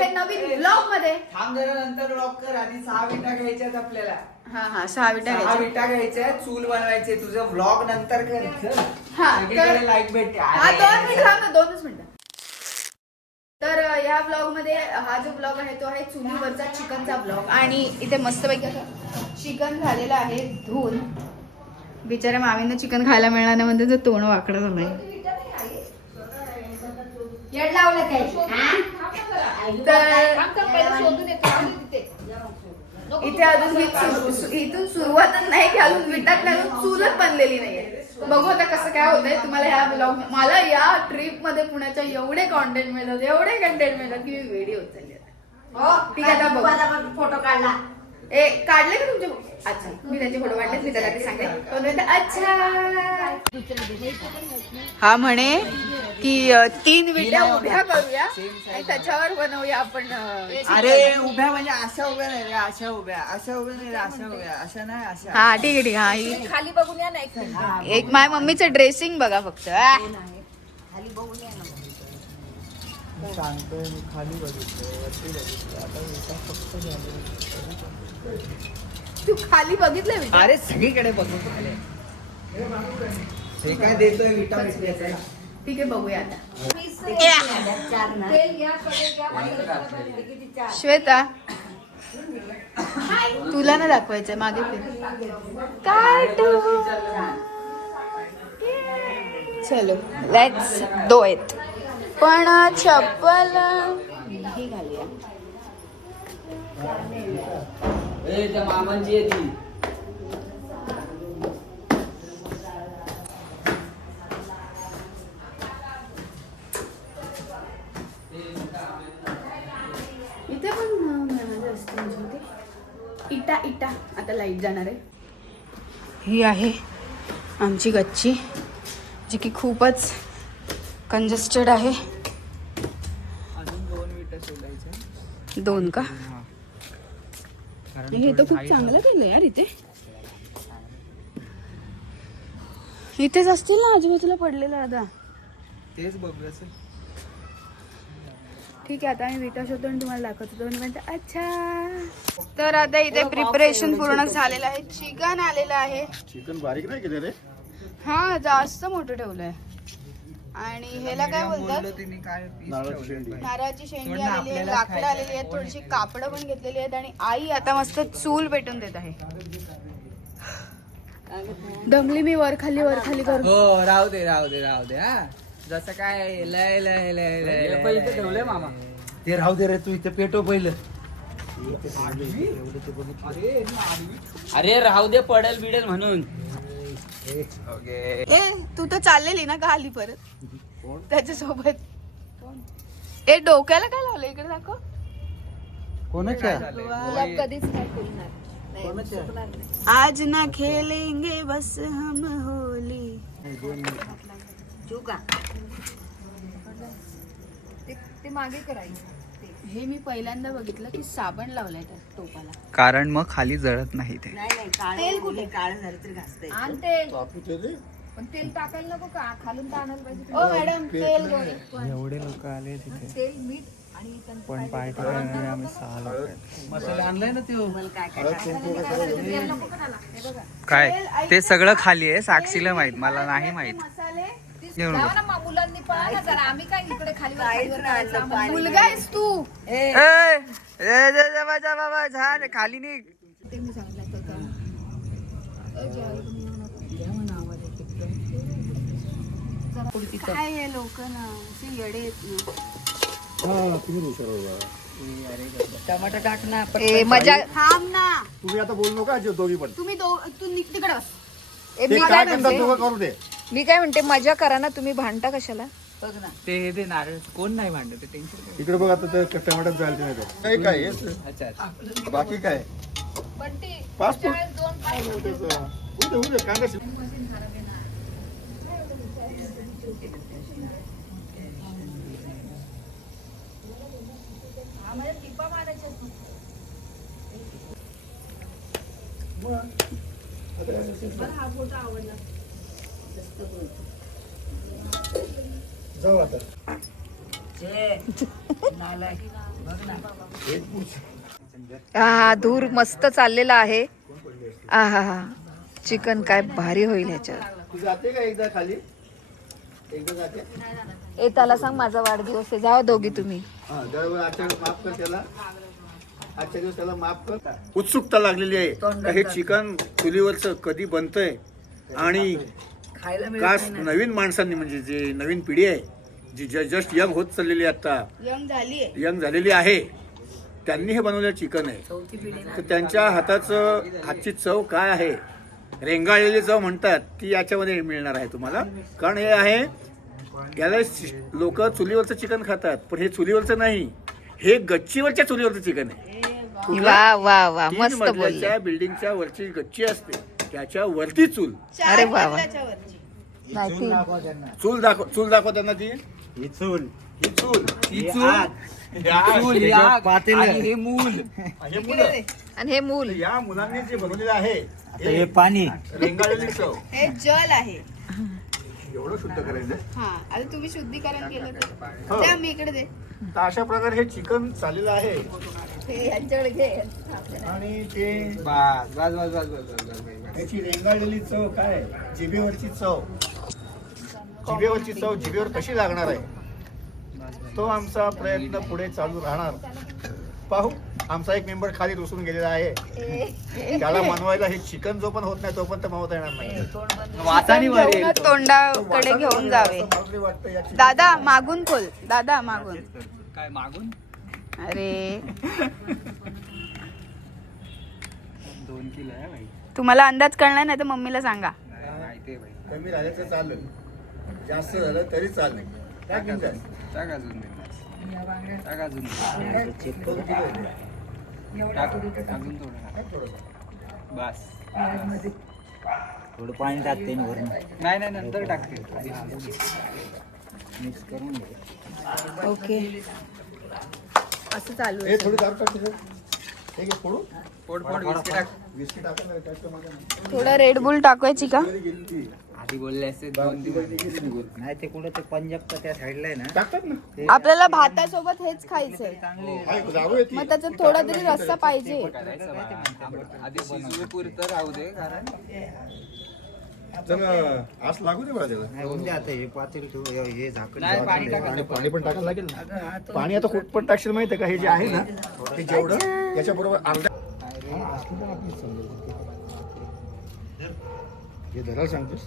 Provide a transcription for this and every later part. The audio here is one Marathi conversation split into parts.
आहे नवीन ब्लॉग मध्ये. थांब जरा नंतर ब्लॉग कर. आधी 6 विटा घ्यायच्यात आपल्याला. हा 6 विटा 6 विटा घ्यायच्या, चूल बनवायचे. तुझं व्लॉग नंतर कर. सगळीकडे लाईक भेटते. हा 2 मिनिट थांब ना, 2च मिनिटं. तर या ब्लॉग मध्ये हा जो ब्लॉग आहे तो आहे चुलीवरचा चिकनचा ब्लॉग. आणि इथे मस्तपैकी असं चिकन झालेलं आहे धुवून. बिचाऱ्या मामींना चिकन खायला मिळणार नाही म्हणजे तोंड वाकडं झालंय. येड लावलं काय? इथे अजून इथून सुरुवातच नाही की अजून विटात अजून चूलच बनलेली नाहीये. बघू आता कसं काय होतंय. तुम्हाला ह्या ब्लॉग मला या ट्रिप मध्ये पुण्याच्या एवढे कंटेंट मिळतात की मी व्हिडिओ उचलली. ठीक आहे आता बघू. फोटो काढला. काढले का तुमचे? अच्छा मी त्याचे फोटो काढले. मी त्याला ते सांगते. अच्छा हा म्हणे की 3 विटा उभ्या करूया आणि त्याच्यावर बनवूया आपण. अरे उभ्या म्हणजे अशा उभ्या नाही रे, अशा उभ्या नाही रे, अशा उभ्या, अशा नाही, अशा. हा ठीक आहे. खाली बघून या ना. एक माझ्या मम्मीचं ड्रेसिंग बघा फक्त. खाली बघून या ना. सांगतोय मी, खाली बघितलं, वरती बघितलं, आता विटा फक्त झाले. तू खाली बघितलंय विटा? अरे सगळीकडे बघून झाले. हे काय देतोय विटा भेटल्याचा. ठीक आहे बघूया आता. श्वेता तुला ना दाखवायचंय मागे चलो लेट्स डू इट. पण चप्पल ही घालूया. मामांची येते. इथे पण इटा आता लाईट जाणार आहे. ही आहे आमची गच्ची जी की खूपच कंजेस्टेड आहे. अजून 2 विटा शोधायच्या. 2 का? हे तर खूप चांगलं केलं यार. इथेच असतील ना आजूबाजूला पडलेलं आता. तेच बघूया. ठीक आहे आता मी विटा शोधतो आणि तुम्हाला दाखवतो. अच्छा तर आता इथे प्रिपरेशन पूर्ण झालेलं आहे. चिकन आलेलं आहे. चिकन बारीक नाही केले रे. हा जास्त मोठं ठेवलंय. आणि ह्याला काय बोलतात? नारळाची शेंडी आलेली आहे, लाकडं आलेली आहेत, थोडीशी कापडं पण घेतलेली आहेत. आणि आई आता मस्त चूल पेटून देत आहे. दमली मी वर खाली करू. हो राहू दे हा. जसं काय लय पैसे ठेवले मामा. ते राहू दे रे, तू इथे पेटो पहिलं. अरे राहू दे, पडेल बिडेल म्हणून. तू तर चाललेली ना खाली परत त्याच्यासोबत. डोक्याला काय लावलं इकडे दाखव. कोणाच्या? कधीच नाही बोलणार. आज ना खेलेंगे बस हम होली. चुका ते मागे करायचं. हे मी पहिल्यांदा बघितलं की साबण लावलाय त्या टोपाला. कारण मग खाली जळत नाही ते. नाही तेल कुठे काळ झालं तरी घासते. आणि तेल पण तेल टाकायला नको का? खालून तर आणायला पाहिजे. ओ मॅडम तेल घेऊन. एवढे लोक आले तिथे. तेल मीठ आणि पण पार्टी आम्ही 6 लोक. मसाला आणलाय ना तो. काय ते सगळं खाली आहे. साक्षीला माहित, मला नाही माहित. मुलांनी पाहा जरा. आम्ही काय इकडे खाली मुलगा आहेस तू. बाबा झाड खाली निघ. काय हे लोक ना असे येडे येत टमाटर टाक ना. मजा. थांब ना तुम्ही आता बोलू नका दोघी पण. तुम्ही तू तिकडे बस. मी काय म्हणते मजा करा ना. तुम्ही भांडता कशाला? बघ ना ते नारळ कोण नाही भांडत. टेन्शन इकडे बघ आता टमाटर जायला नाही. काय अच्छा बाकी काय? पासपोर्ट कांदा. जाऊ आता. हा धूर मस्त चाललेला आहे. आहा चिकन काय भारी होईल ह्याच्यात. तू जाते का एकदा खाली? एकदा जाते? ए त्याला सांग माझा वाढदिवस आहे, जावा दोघी तुम्ही. हा, दरवेळी आजच्या दिवस माफ कर त्याला. आजच्या दिवस त्याला माफ कर. उत्सुकता लागलेली आहे का हे चिकन चुलीवरचं कधी बनतंय आणि खास नवीन माणसांनी म्हणजे जे नवीन पिढी आहे जी जस्ट यंग होत चाललेली आहे, आता यंग झालेली आहे, त्यांनी हे बनवलेलं चिकन आहे. तर त्यांच्या हातची चव काय आहे, रेंगाळलेली चव म्हणतात, ती याच्यामध्ये मिळणार आहे तुम्हाला. कारण हे आहे, याला लोक चुलीवरचं चिकन खातात, पण हे चुलीवरचं नाही, हे गच्चीवरच्या चुलीवरचं चिकन आहे. वा वा वा तीन मस्त बोलले. मजल्याच्या बिल्डिंगच्या वरची गच्ची असते, त्याच्या वरती चूल. अरे वा वा. नाही ती चूल दाखव त्यांना ती. ही चूल ही चूल आणि हे मूल. हे मुलं. आणि हे मूल. या मुलांनी जे बनवलेलं आहे हे पाणी. रेंगाळलेली चव. हे जल आहे. एवढं शुद्ध करायचं. हा आता तुम्ही शुद्धीकरण केलं तर हो. द्या, मी इकडे दे. तर अशा प्रकारे हे चिकन चाललेलं आहे. हे यांच्याकडे घे. आणि ते बस बस बस बस बस बस. त्याची रेंगाळलेली चव काय, जिभेवरची चव, जिभेवरची चव जिभेवर कशी लागणार आहे, तो आमचा प्रयत्न पुढे चालू राहणार. पाहू, आमचा एक मेंबर खाली रुसून गेलेला आहे, त्याला मनवायला हे चिकन जो पण होत नाही तो पण बनवता येणार नाही. वासानी वर येईल. तोंडाकडे घेऊन जावे. मला वाटतं या चिकन- दादा मागून खोल, दादा मागून. काय मागून अरे 2 किलो आहे भाई. तुम्हाला अंदाज कळणार नाही तर मम्मीला सांगा. माहिती आहे भाई. कमी झालं तर चालेल, जास्त झालं तरी चालेल. काय किंमत? टाक अजून टाक अजून अजून थोडं बस. थोडं पाणी टाकते ना वरून. नाही नाही नंतर टाकते. मिक्स करून घे. ओके असं चालू हे आहे. थोडी दारू टाक त्याच्यात. हे घे, फोडू. पोट पोट विस्की टाक. विस्की टाका ना, त्याच्यामध्ये ना. थोडं रेड बुल टाकायची का? मध्ये गेली ती. आधी बोलले असते 2 दिवस नाही ते कुठं ते पंजाबच्या त्या साईडला आहे ना. टाकतात ना. आपल्याला भातासोबत हेच खायचंय, आहे, दारू आहे ती. मग त्याच्यात थोडा तरी रस्सा पाहिजे. आधी शिजू पुरतं राहू दे कारण तर आस लागू दे बघा त्याला. नाही म्हणजे आता हे पातेल ठेवू हे झाकण. नाही पाणी टाका. आणि पाणी पण टाकायला लागेल ना. पाणी आता खूप पण टाकशील माहिती आहे का, हे जे आहे ना ते जेवढं याच्या बरोबर अर्धा. हे धरायला सांगतोस,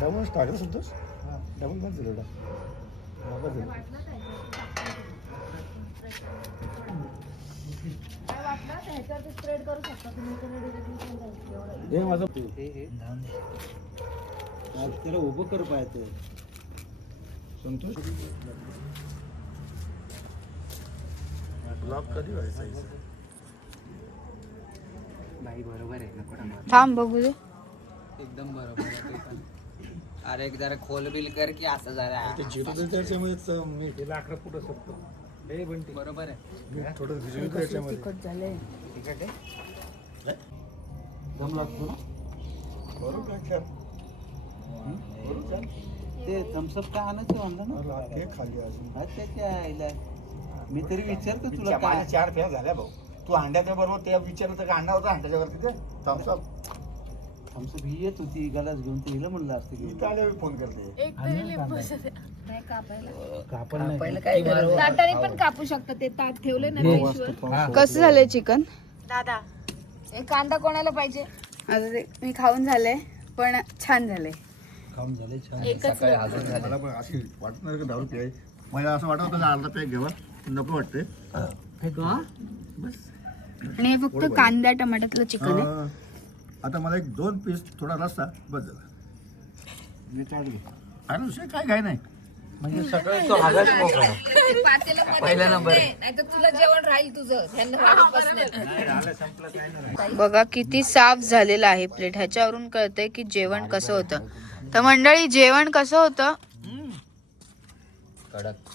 डबल टाकत सुद्धास, डबल पण झालं हे माझं त्याला उभं कर पाहिजे. संतोष. ब्लॉक कधी व्हायचा? नाही बरोबर आहे नको. थांब बघू दे. एकदम बरोबर आहे ते पण. अरे एक जरा खोल बिल कर की असं जरा ते जिरो त्याच्यामध्येच मीठ हे लाकडं फुट शकतो. हे बंटी बरोबर आहे. मीठ थोडं भिजवून त्याच्यामध्ये. तिखट झालंय. तिखट आहे. दम लागतो ना. बरोबर टाकलं. बरोबर. ते थम्सअप का आणायचं म्हणलं ना. मला हे खाली अजून. त्याच्या आईला मी तरी विचारतो तुला तुला काय 4 फेऱ्या झाल्या भाऊ. तू अंड्याच्या बरोबर ते विचारलं तर का अंडा होता अंड्याच्या वरती ते थम्सअप. थम्सअप ही येत होती गलास घेऊन ते हिला म्हणलं असतं की इथं आल्यावर फोन करते. ताटाने पण कापू शकता. ते ताट ठेवले ना डिशवर. कसं झालंय चिकन? दादा एक कांदा कोणाला पाहिजे? आता ते मी खाऊन झालंय, पण छान झालंय. खाऊन झाले छान. एकच मला पण अशी वाटणार का दारू प्याय. मला असं वाटत होतं अर्धा पॅक घ्यावा, नको वाटते. बस. आणि हे फक्त कांदा टमाट्यातलं चिकन आहे. आता मला 1-2 पीस थोडा रस्सा बस झाला. आणि दुसरं काय काय नाही. म्हणजे सकाळी तो आगाच मोकळा. पहिला नंबर. नाही तर तुला जेवण राहील तुझं. ह्यांना वाढत बसणार. नाही झालं संपलं काय नाही. बघा किती साफ झालेलं आहे प्लेट. ह्याच्यावरून कळतंय की जेवण कसं होतं. तर मंडळी जेवण कसं होतं? कडक.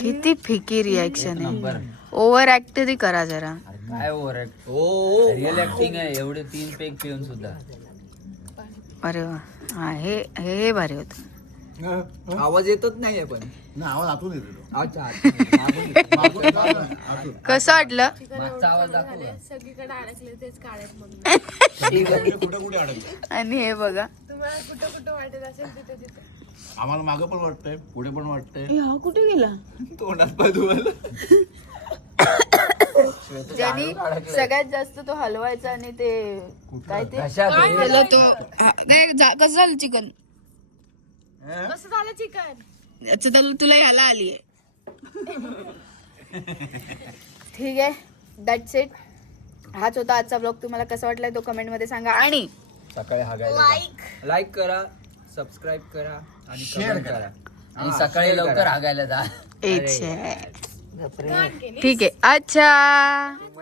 किती फिकी रिॲक्शन आहे. ओव्हर ऍक्ट तरी करा जरा. काय ओव्हर ओ रिअल ऍक्टिंग आहे. एवढे 3 पेग पिऊन सुद्धा. अरे वा. हा हे भारी होतं. आवाज येतच नाहीये पण ना आवाज आतून येतो तो. अच्छा कसं वाटलं मागचा आवाज दाखव का? सगळीकडे अडकले तेच काढत मग कुठे कुठे अडकलं आणि हे बघा तुम्हाला कुठं कुठं वाटत असेल तिथे तिथे आम्हाला मागं पण वाटतंय पुढे पण वाटतंय हा कुठे गेला तोंडात पाय धुवायला. ज्यांनी सगळ्यात जास्त तो हलवायचा आणि ते काय ते घशात आहे. त्याला तो हा, नाही, कसं झालं चिकन कसं झालं चिकन अच्छा तर तुला याला आली आहे ठीक आहे. That's it. हाच होता आजचा ब्लॉग. तुम्हाला कसा वाटलाय तो कमेंट मध्ये सांगा आणि सकाळी हागायला लाईक करा, सबस्क्राईब करा आणि शेअर करा आणि सकाळी लवकर हागायला जा. ठीक आहे अच्छा